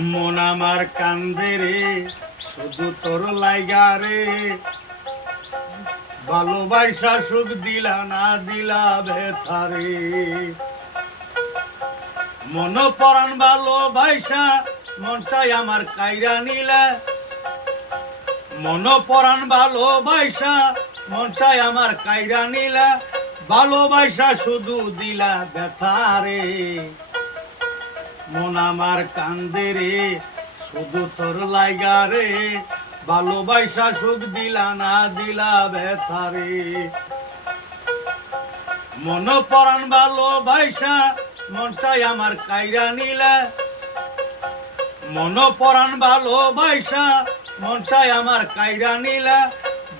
মন আমার কান্দে রে, শুধু তোর লাইগা রে। ভালোবাসা সুখ দিলা না দিলা ব্যথা রে। মন পরাণ ভালোবাসা, মনটাই আমার কাইরা নিলা। মন পরাণ ভালোবাসা, মনটাই আমার কাইরা নিলা। ভালোবাসা শুধু দিলা ব্যথা রে। মন আমার কান্দে রে, শুধু তোর লাইগা রে। ভালোবাসা সুখ দিলা না দিলা ব্যথা রে। মন পরাণ ভালোবাসা, মনটাই আমার কাইরা নিলা। মন পরাণ ভালোবাসা, মনটাই আমার কাইরা নিলা।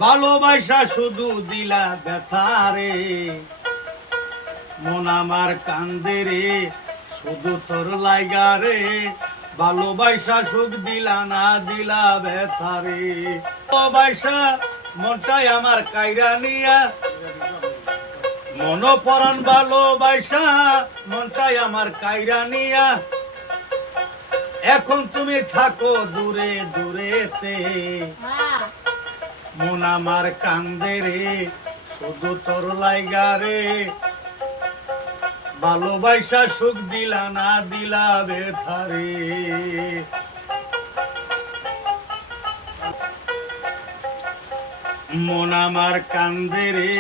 ভালোবাসা শুধু দিলা ব্যথা রে। মন আমার কান্দে রে শুধু তোর লাইগা রে। ভালোবাসা সুখ দিলা না দিলা ব্যথা রে। ভালোবাসা মনটাই আমার কাইরা নিয়া। মন পরাণ ভালোবাসা মনটাই আমার কাইরা নিয়া। এখন তুমি থাকো দূরে দূরেতে। মন আমার কান্দে রে। শুধু তোর লাইগা রে। ভালোবাসা সুখ দিলা, না দিলা বেথারে। মন আমার কান্দে রে,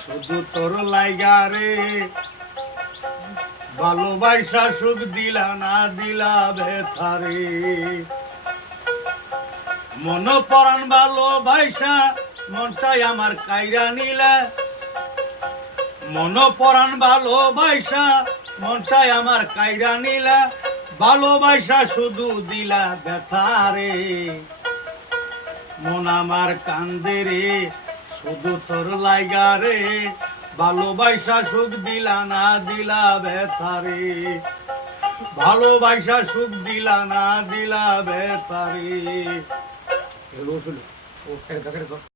শুধু তোর লাইগা রে। ভালোবাসা সুখ দিলা, না দিলা বেথারে। মন পরাণ ভালোবাসা, মনটাই আমার কাইরা নিলা। মন পরাণ ভালোবাসা, মনটাই আমার কাইরা নিলা। ভালোবাসা শুধু দিলা ব্যথা রে। মন আমার কান্দে রে, শুধু তোর লাইগা রে। ভালোবাসা সুখ দিলা না দিলা ব্যথা রে। ভালোবাসা সুখ দিলা না দিলা ব্যথা রে।